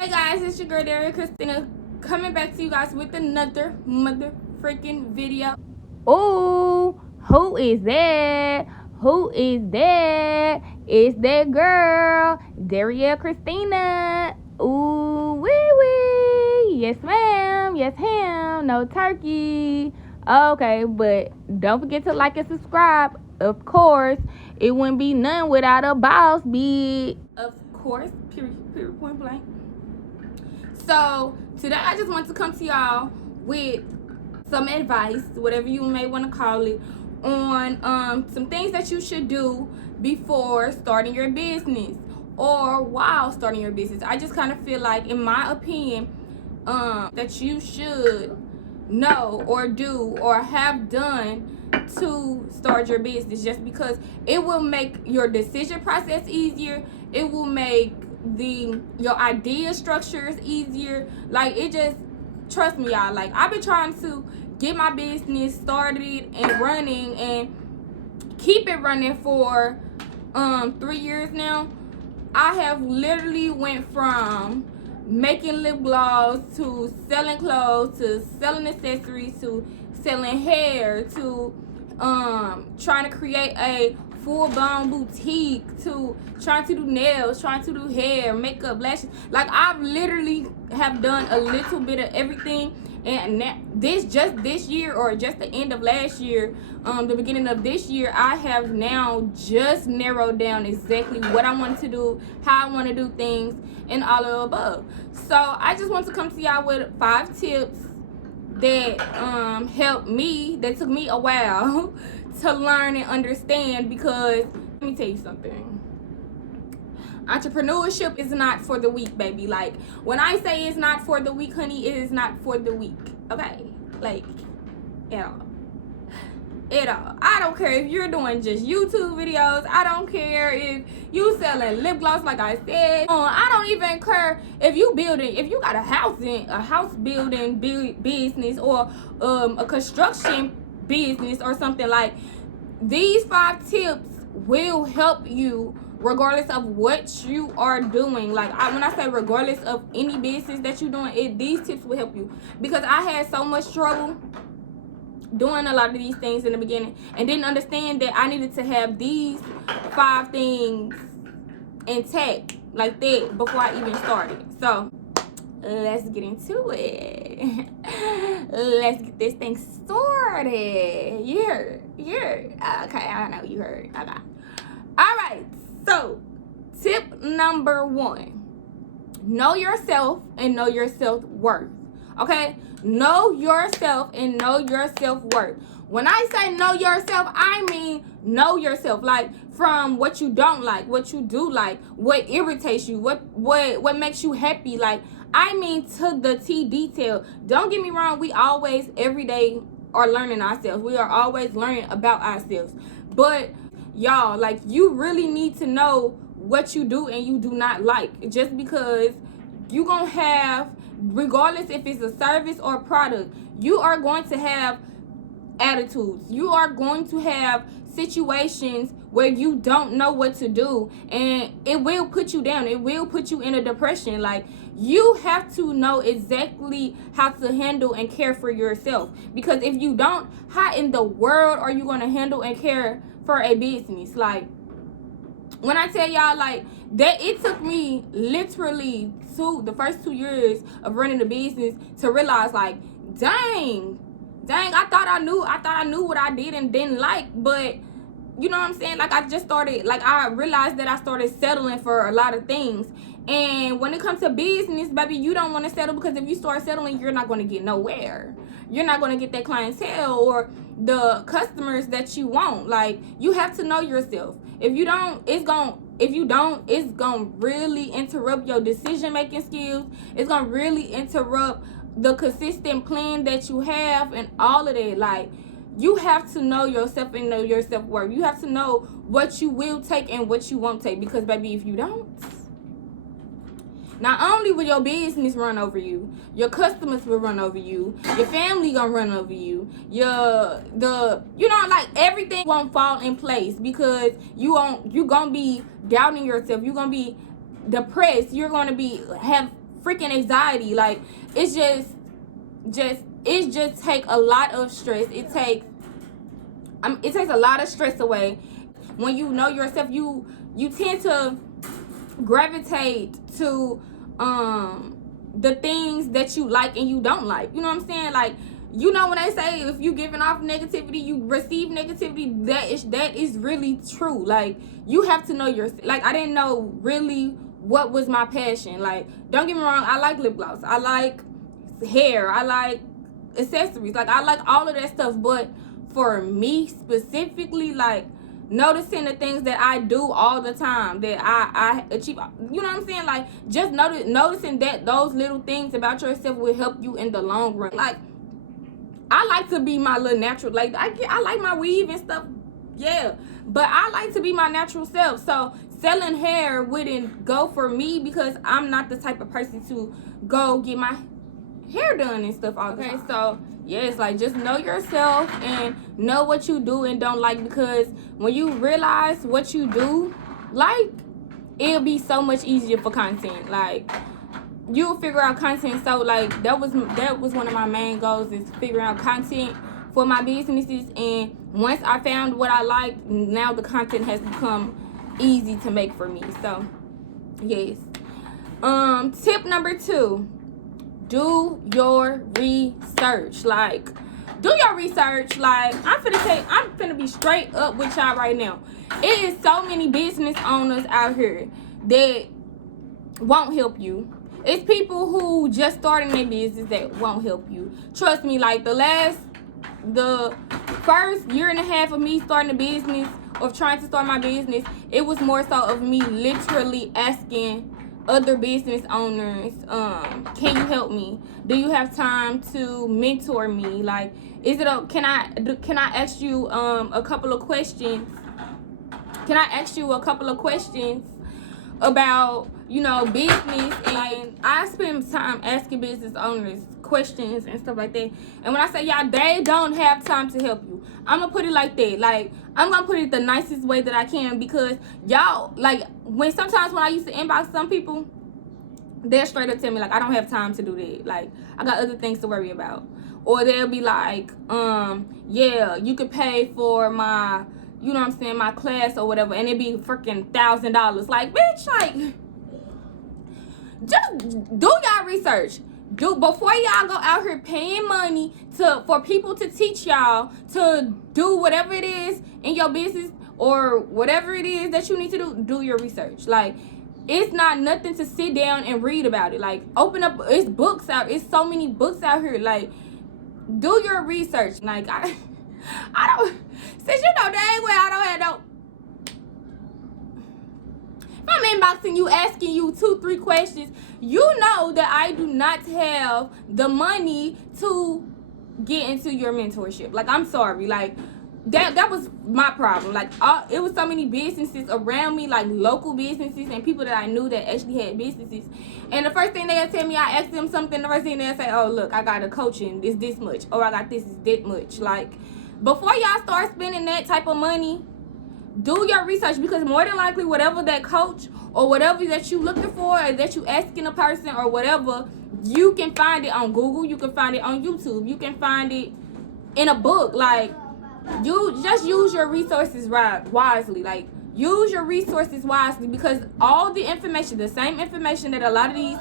Hey guys, it's your girl DarrielleKristina coming back to you guys with another mother freaking video. Oh, who is that? Who is that? It's that girl, DarrielleKristina. Ooh, wee wee. Yes, ma'am. Yes, ham. No turkey. Okay, but don't forget to like and subscribe. Of course, it wouldn't be none without a boss, bitch. Of course, period, point blank. So today I just want to come to y'all with some advice, whatever you may want to call it, on some things that you should do before starting your business or while starting your business. I just kind of feel like, in my opinion, that you should know or do or have done to start your business, just because it will make your decision process easier. It will make your idea structures easier. Like, it just, trust me y'all, like, I've been trying to get my business started and running and keep it running for 3 years now. I have literally went from making lip gloss to selling clothes to selling accessories to selling hair to trying to create a full-blown boutique to trying to do nails, trying to do hair, makeup, lashes. Like, I've literally have done a little bit of everything. And this year, or just the end of last year, the beginning of this year, I have now just narrowed down exactly what I want to do, how I want to do things, and all of the above. So I just want to come to y'all with 5 tips that helped me, that took me a while to learn and understand. Because let me tell you something, entrepreneurship is not for the weak, baby. Like, when I say it's not for the weak, honey, it is not for the weak. Okay, like, at all. I don't care if you're doing just YouTube videos. I don't care if you selling lip gloss, like I said. I don't even care if you got a house building business, or a construction business or something. Like, these 5 tips will help you regardless of what you are doing. Like, when I say regardless of any business that you're doing, these tips will help you. Because I had so much trouble doing a lot of these things in the beginning and didn't understand that I needed to have these 5 things intact like that before I even started. So let's get into it. Let's get this thing started. You heard. Okay, I know you heard. Okay. All right. So tip number 1, know yourself and know your self-worth. Okay, know yourself and know your self-worth. When I say know yourself, I mean know yourself. Like, from what you don't like, what you do like, what irritates you, what makes you happy. Like, I mean to the T detail. Don't get me wrong, we always, every day, are learning ourselves. We are always learning about ourselves. But y'all, like, you really need to know what you do and you do not like. Just because you gonna have, regardless if it's a service or a product, you are going to have attitudes. You are going to have situations where you don't know what to do, and it will put you down. It will put you in a depression. Like, you have to know exactly how to handle and care for yourself. Because if you don't, how in the world are you going to handle and care for a business? Like, when I tell y'all, like, that it took me literally the first 2 years of running the business to realize, like, dang, I thought I knew what I did and didn't like. But you know what I'm saying? Like, I just started, like, I realized that I started settling for a lot of things. And when it comes to business, baby, you don't want to settle, because if you start settling, you're not going to get nowhere. You're not going to get that clientele or the customers that you want. Like, you have to know yourself. If you don't, it's gonna really interrupt your decision-making skills. It's gonna really interrupt the consistent plan that you have and all of that. Like, you have to know yourself and know your self-worth. You have to know what you will take and what you won't take. Because, baby, if you don't, not only will your business run over you, your customers will run over you, your family gonna run over you, like, everything won't fall in place, because you gonna be doubting yourself. You're gonna be depressed. You're gonna have freaking anxiety. Like, it's just take a lot of stress. It takes a lot of stress away. When you know yourself, you tend to gravitate to the things that you like and you don't like. You know what I'm saying? Like, you know when they say if you giving off negativity, you receive negativity, that is really true. Like, you have to know yourself. Like, I didn't know really what was my passion. Like, don't get me wrong, I like lip gloss, I like hair, I like accessories, like I like all of that stuff. But for me specifically, like, noticing the things that I do all the time that I achieve, you know what I'm saying? Like, just noticing that those little things about yourself will help you in the long run. Like, I like to be my little natural, like, I like my weave and stuff, yeah, but I like to be my natural self. So selling hair wouldn't go for me because I'm not the type of person to go get my hair done and stuff all the time. So yeah, it's like, just know yourself and know what you do and don't like, because when you realize what you do like, it'll be so much easier for content. Like, you'll figure out content. So like, that was one of my main goals, is figuring out content for my businesses. And once I found what I liked, now the content has become easy to make for me. So yes. Tip number 2, do your research. Like, do your research. Like, I'm finna be straight up with y'all right now. It is so many business owners out here that won't help you. It's people who just starting their business that won't help you. Trust me, like, the first year and a half of me starting a business, of trying to start my business, it was more so of me literally asking other business owners, can you help me? Do you have time to mentor me? Like, can I ask you a couple of questions? Can I ask you a couple of questions about, you know, business? And I spend time asking business owners questions and stuff like that. And when I say y'all, they don't have time to help you, I'm gonna put it like that. Like, I'm gonna put it the nicest way that I can, because y'all, like, sometimes when I used to inbox some people, they'll straight up tell me, like, I don't have time to do that. Like, I got other things to worry about. Or they'll be like, yeah, you could pay for my, you know what I'm saying, my class or whatever, and it'd be freaking $1,000. Like, bitch, like, just do y'all research. Before y'all go out here paying money for people to teach y'all to do whatever it is in your business, or whatever it is that you need to do your research. Like, it's not nothing to sit down and read about it. Like, open up, it's books out, it's so many books out here. Like, do your research. Like, I don't, since you know dang well I don't have no, if I'm inboxing you, asking you 2-3 questions, you know that I do not have the money to get into your mentorship. Like, I'm sorry. Like, that was my problem. Like, it was so many businesses around me, like local businesses and people that I knew that actually had businesses. And the first thing they'll tell me, I ask them something, the first thing they'll say, oh, look, I got a coaching, this much, or I got this is that much. Like, before y'all start spending that type of money, do your research, because more than likely whatever that coach or whatever that you looking for, or that you asking a person or whatever, you can find it on Google, you can find it on YouTube, you can find it in a book. Like, you just use your resources wisely. Like, use your resources wisely, because all the information, the same information that a lot of these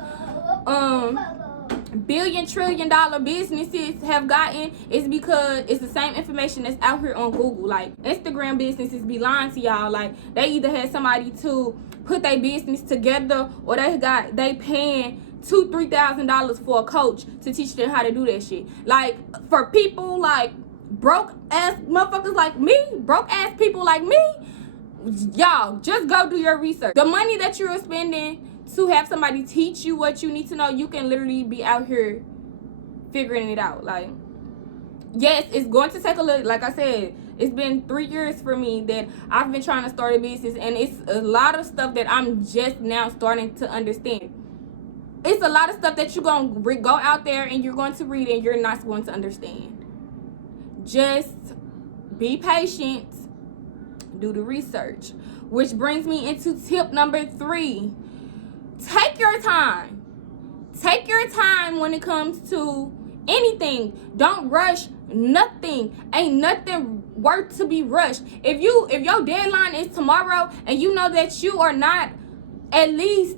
billion trillion dollar businesses have gotten, is because it's the same information that's out here on Google. Like, Instagram businesses be lying to y'all. Like, they either had somebody to put their business together, or they paying $2,000-$3,000 for a coach to teach them how to do that shit. Like, for people like broke ass motherfuckers like me, broke ass people like me, y'all just go do your research. The money that you're spending to have somebody teach you what you need to know, you can literally be out here figuring it out. Like, yes, it's going to take a little, like I said, it's been 3 years for me that I've been trying to start a business, and it's a lot of stuff that I'm just now starting to understand. It's a lot of stuff that you're going to go out there and you're going to read and you're not going to understand. Just be patient, do the research. Which brings me into tip number 3. Take your time. Take your time when it comes to anything. Don't rush nothing. Ain't nothing worth to be rushed. If your deadline is tomorrow and you know that you are not at least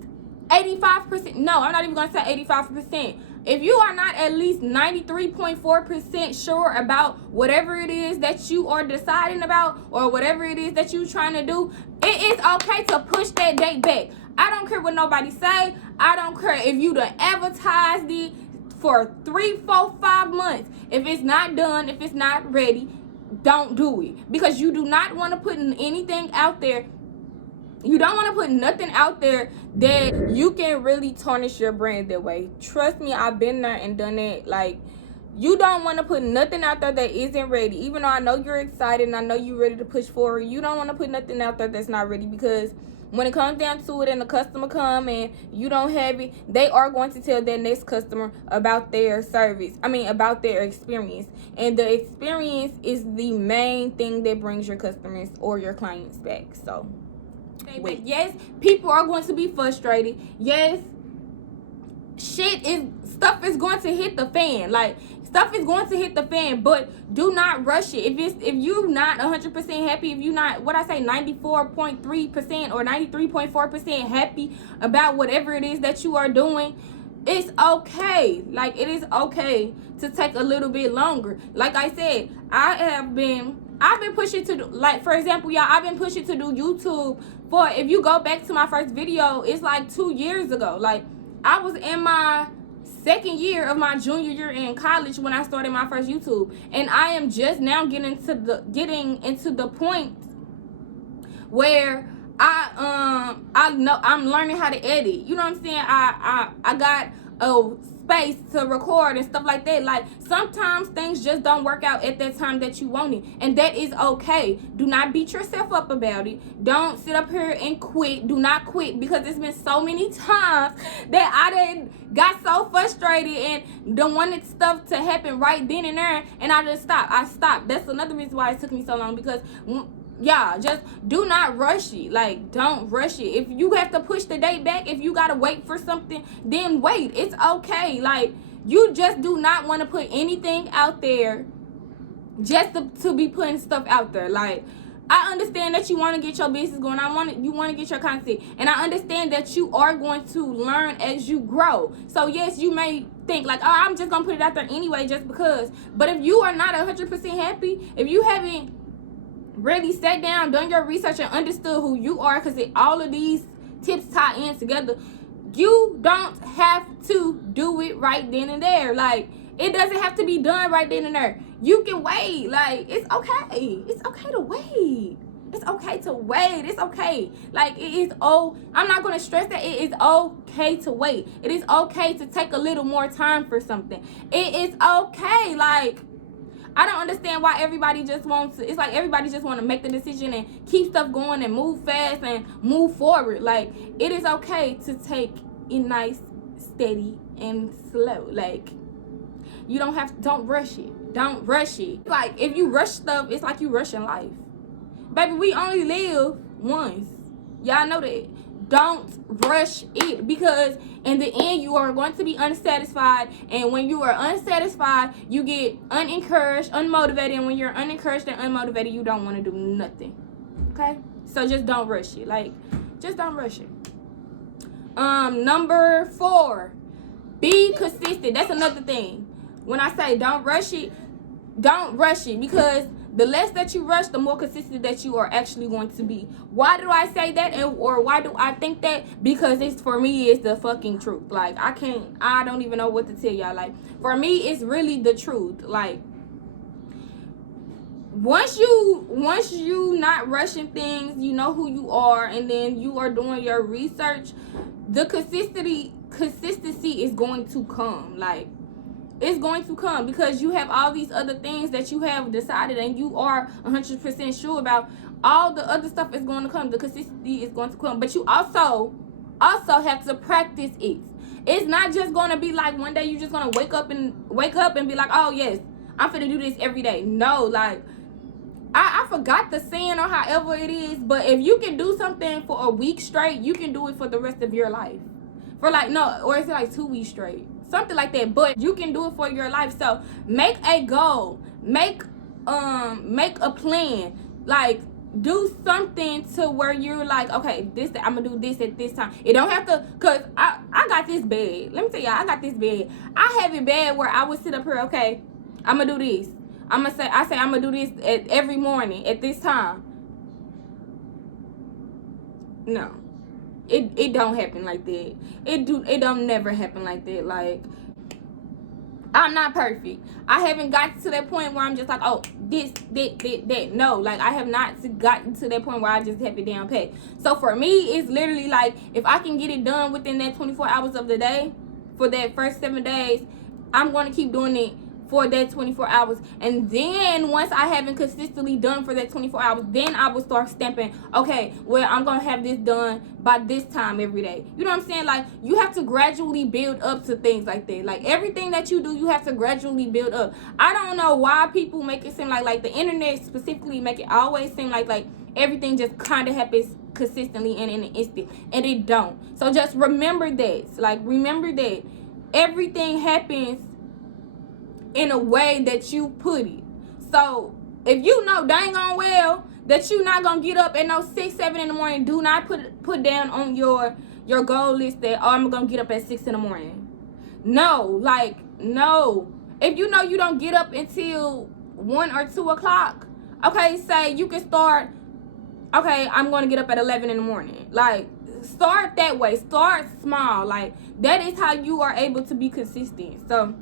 85%, no, I'm not even gonna say 85%. If you are not at least 93.4% sure about whatever it is that you are deciding about or whatever it is that you're trying to do, it is okay to push that date back. I don't care what nobody say. I don't care if you done advertised it for 3, 4, 5 months. If it's not done, if it's not ready, don't do it. Because you do not want to put anything out there. You don't want to put nothing out there that you can really tarnish your brand that way. Trust me, I've been there and done it. Like, you don't want to put nothing out there that isn't ready. Even though I know you're excited and I know you're ready to push forward, you don't want to put nothing out there that's not ready, because when it comes down to it and the customer come and you don't have it, they are going to tell their next customer about their service. About their experience. And the experience is the main thing that brings your customers or your clients back. So, wait. Yes, people are going to be frustrated. Yes, stuff is going to hit the fan. Like, stuff is going to hit the fan, but do not rush it. If you're not 100% happy, if you're not, 94.3% or 93.4% happy about whatever it is that you are doing, it's okay. Like, it is okay to take a little bit longer. Like I said, I've been pushing to do, like, for example, y'all, I've been pushing to do YouTube for, if you go back to my first video, it's like 2 years ago. Like, I was in my second year of my junior year in college when I started my first YouTube, and I am just now getting into the point where I know I'm learning how to edit. You know what I'm saying? I got a space to record and stuff like that. Like, sometimes things just don't work out at that time that you want it, and that is okay. Do not beat yourself up about it. Don't sit up here and quit. Do not quit, because it's been so many times that I done got so frustrated and done wanted stuff to happen right then and there, and I just stopped. I stopped. That's another reason why it took me so long, because yeah, just do not rush it. Like, don't rush it. If you have to push the date back, if you gotta wait for something, then wait. It's okay. Like, you just do not want to put anything out there just to be putting stuff out there. Like, I understand that you want to get your business going. You want to get your content, and I understand that you are going to learn as you grow. So yes, you may think like, oh, I'm just gonna put it out there anyway just because. But if you are not 100% happy, if you haven't really sat down, done your research, and understood who you are, because all of these tips tie in together, you don't have to do it right then and there. Like, it doesn't have to be done right then and there. You can wait. Like, it's okay. It's okay to wait. It's okay to wait. It's okay. Like, it is. Oh, I'm not going to stress that. It is okay to wait. It is okay to take a little more time for something. It is okay. Like, I don't understand why everybody just wants to, it's like everybody just want to make the decision and keep stuff going and move fast and move forward. Like, it is okay to take it nice, steady, and slow. Like, you don't rush it. Don't rush it. Like, if you rush stuff, it's like you rushing life. Baby, we only live once. Y'all know that. Don't rush it, because in the end you are going to be unsatisfied, and when you are unsatisfied you get unencouraged, unmotivated, and when you're unencouraged and unmotivated you don't want to do nothing. Okay, so just don't rush it. Like, just don't rush it. Number 4, be consistent. That's another thing. When I say don't rush it, because the less that you rush, the more consistent that you are actually going to be. Why do I say that, or why do I think that? Because it's, for me, it's the fucking truth. Like, I don't even know what to tell y'all. Like, for me, it's really the truth. Like, once you not rushing things, you know who you are, and then you are doing your research, the consistency is going to come. Like, it's going to come, because you have all these other things that you have decided and you are 100% sure about. All the other stuff is going to come. The consistency is going to come, but you also have to practice it. It's not just going to be like one day you're just going to wake up and be like, oh yes, I'm finna do this every day. No, like, I forgot the saying or however it is, but if you can do something for a week straight, you can do it for the rest of your life. for like, no, or is it like 2 weeks straight? Something like that. But you can do it for your life. So make a goal. Make a plan. Like, do something to where you're like, okay, this I'm gonna do this at this time. It don't have to, cause I got this bad. Let me tell y'all, I got this bad. I have it bad where I would sit up here, okay, I'm gonna do this. I'm gonna do this every morning at this time. No. It don't happen like that. It don't never happen like that. Like, I'm not perfect. I haven't gotten to that point where I'm just like, oh, this, that. No, like, I have not gotten to that point where I just have it down pat. So for me, it's literally like, if I can get it done within that 24 hours of the day, for that first 7 days, I'm going to keep doing it for that 24 hours. And then once I haven't consistently done for that 24 hours, then I will start stamping, okay, well, I'm going to have this done by this time every day. You know what I'm saying? Like, you have to gradually build up to things like that. Like, everything that you do, you have to gradually build up. I don't know why people make it seem like the internet specifically make it always seem like everything just kind of happens consistently and in an instant. And it don't. So just remember that. Like, remember that everything happens in a way that you put it. So if you know dang on well that you not gonna get up at no 6, 7 in the morning, do not put down on your goal list that, oh, I'm gonna get up at 6 in the morning. No, like, no. If you know you don't get up until 1 or 2 o'clock, okay, say you can start, okay, I'm gonna get up at 11 in the morning. Like, start that way. Start small. Like, that is how you are able to be consistent. So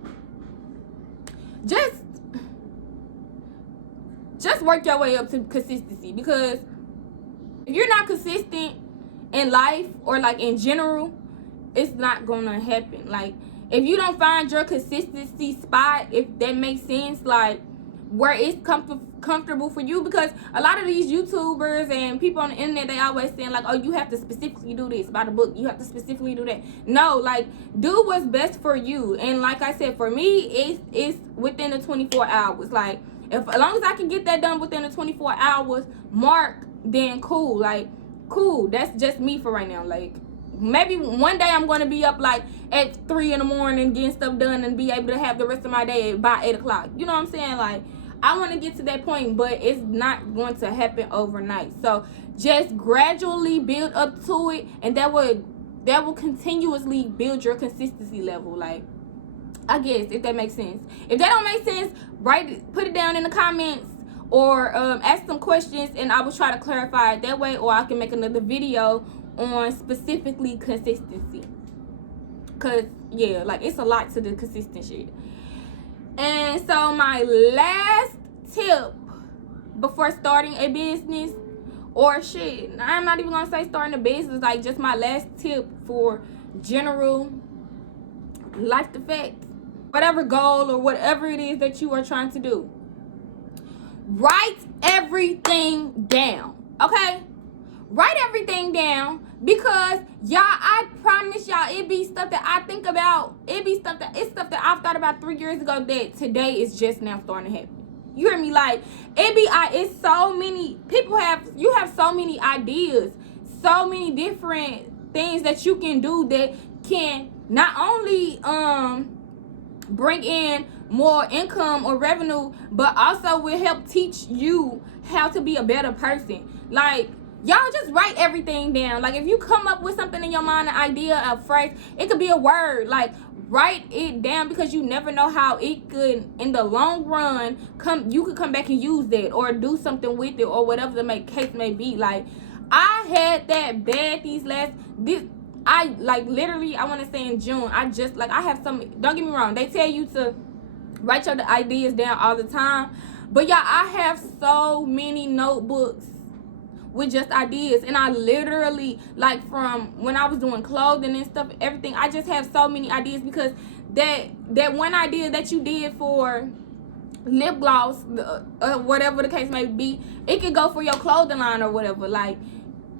just work your way up to consistency, because if you're not consistent in life or like in general, it's not gonna happen. Like, if you don't find your consistency spot, if that makes sense, like where it's comfortable for you, because a lot of these YouTubers and people on the internet, they always saying like, oh, you have to specifically do this by the book, you have to specifically do that. No, like, do what's best for you. And like I said, for me, it's within the 24 hours. Like, as long as I can get that done within the 24 hours mark, then cool. Like, cool. That's just me for right now. Like, maybe one day I'm going to be up like at 3 in the morning getting stuff done and be able to have the rest of my day by 8 o'clock. You know what I'm saying? Like, I want to get to that point, but it's not going to happen overnight. So just gradually build up to it, and that will continuously build your consistency level. Like, I guess, if that makes sense. If that don't make sense, put it down in the comments, or ask some questions, and I will try to clarify it that way, or I can make another video on specifically consistency. Cause yeah, like, it's a lot to the consistent shit. And so my last tip before starting a business, or shit, I'm not even gonna say starting a business, like, just my last tip for general life effects, whatever goal or whatever it is that you are trying to do, write everything down. Okay, write everything down, because y'all, I promise y'all, it be stuff that I think about. It's stuff that I've thought about 3 years ago that today is just now starting to happen. You hear me? Like, it's so many you have so many ideas, so many different things that you can do that can not only bring in more income or revenue, but also will help teach you how to be a better person. Like, y'all just write everything down. Like, if you come up with something in your mind, an idea, a phrase, it could be a word. Like, write it down, because you never know how it could, in the long run, you could come back and use that, or do something with it, or whatever the case may be. Like, I had that bad I want to say in June, I have some, don't get me wrong, they tell you to write your ideas down all the time, but y'all, I have so many notebooks with just ideas, and I literally, like, from when I was doing clothing and stuff, everything, I just have so many ideas, because that one idea that you did for lip gloss, whatever the case may be, it could go for your clothing line or whatever. Like,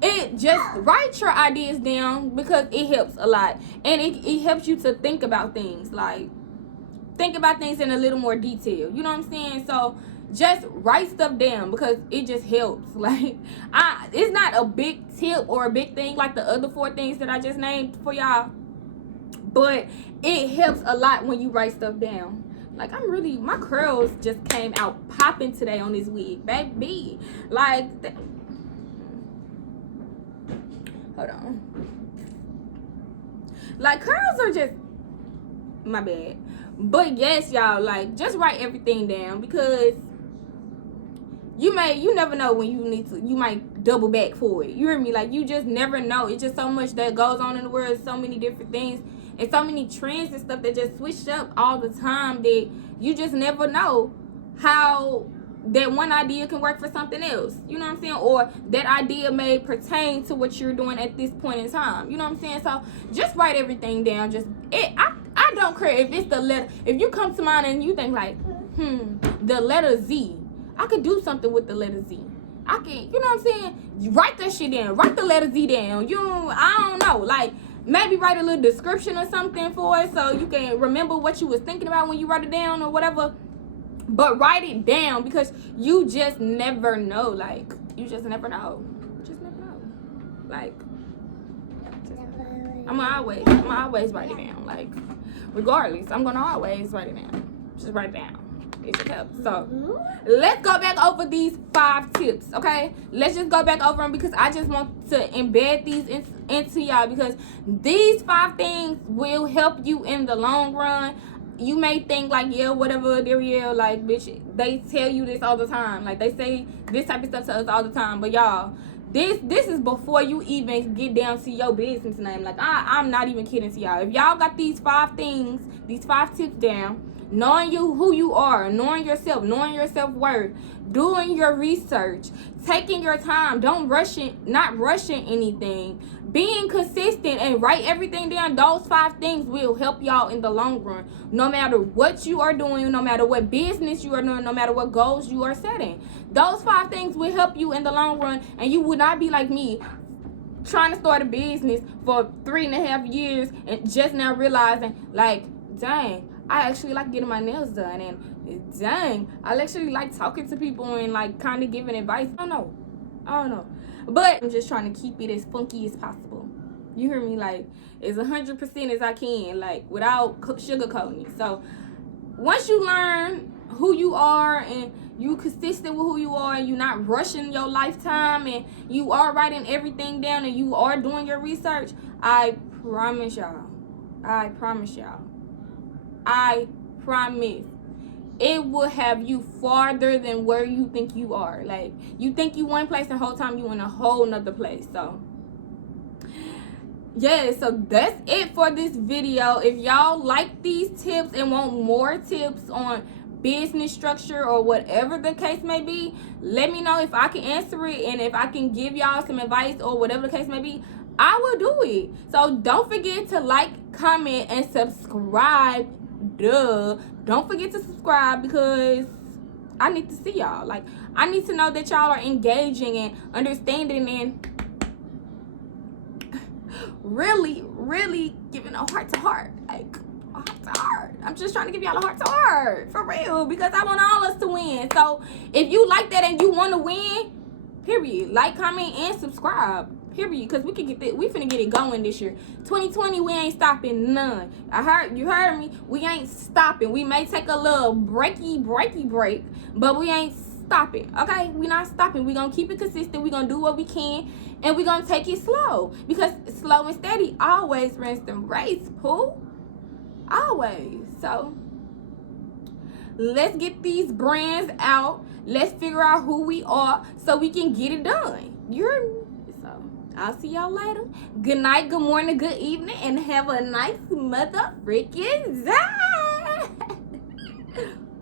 it just write your ideas down, because it helps a lot, and it helps you to think about things, like, think about things in a little more detail. You know what I'm saying? So just write stuff down, because it just helps. Like, it's not a big tip or a big thing like the other 4 things that I just named for y'all, but it helps a lot when you write stuff down. Like, my curls just came out popping today on this wig, baby. Like, hold on. Like, curls are just, my bad. But yes, y'all, like, just write everything down, because you never know when you might double back for it. You hear me? Like, you just never know. It's just so much that goes on in the world, so many different things, and so many trends and stuff that just switch up all the time, that you just never know how that one idea can work for something else. You know what I'm saying? Or that idea may pertain to what you're doing at this point in time. You know what I'm saying? So just write everything down. I don't care if it's the letter. If you come to mind and you think like, the letter Z, I could do something with the letter Z. I can, you know what I'm saying? You write that shit down. Write the letter Z down. I don't know. Like, maybe write a little description or something for it so you can remember what you was thinking about when you wrote it down or whatever. But write it down, because you just never know. Like, you just never know. Just never know. Like, I'm gonna always write it down. Like, regardless, I'm gonna always write it down. Just write it down. It should help. So let's go back over these 5 tips, okay? Let's just go back over them, because I just want to embed these into y'all, because these 5 things will help you in the long run. You may think like, yeah, whatever, Darrielle, like, bitch, they tell you this all the time. Like, they say this type of stuff to us all the time. But y'all, this is before you even get down to your business name. Like, I'm not even kidding to y'all. If y'all got these 5 things, these 5 tips down, knowing who you are, knowing yourself, knowing your self-worth, doing your research, taking your time, not rushing anything, being consistent, and write everything down. Those 5 things will help y'all in the long run. No matter what you are doing, no matter what business you are doing, no matter what goals you are setting. Those 5 things will help you in the long run, and you would not be like me, trying to start a business for 3.5 years and just now realizing, like, dang, I actually like getting my nails done, and dang, I actually like talking to people and like kind of giving advice. I don't know, but I'm just trying to keep it as funky as possible. You hear me? Like, as 100% as I can, like, without sugarcoating it. So once you learn who you are and you consistent with who you are, and you're not rushing your lifetime, and you are writing everything down, and you are doing your research, I promise, it will have you farther than where you think you are. Like, you think you one place, the whole time you in a whole nother place. So yeah, so that's it for this video. If y'all like these tips and want more tips on business structure or whatever the case may be, let me know if I can answer it, and if I can give y'all some advice or whatever the case may be, I will do it. So don't forget to like, comment, and subscribe. Don't forget to subscribe, because I need to see y'all. Like, I need to know that y'all are engaging and understanding and really giving a heart to heart. Like, a heart to heart. I'm just trying to give y'all a heart to heart, for real, because I want all us to win. So if you like that and you want to win, period, like, comment, and subscribe. Period, because we finna get it going this year. 2020, we ain't stopping none. You heard me. We ain't stopping. We may take a little breaky break, but we ain't stopping. Okay, we not stopping. We gonna keep it consistent. We gonna do what we can, and we gonna take it slow, because slow and steady always wins the race. Pooh, always. So let's get these brands out. Let's figure out who we are so we can get it done. You heard me? So I'll see y'all later. Good night, good morning, good evening, and have a nice mother freaking day.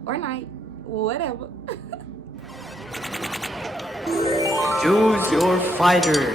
Or night, whatever. Choose your fighter.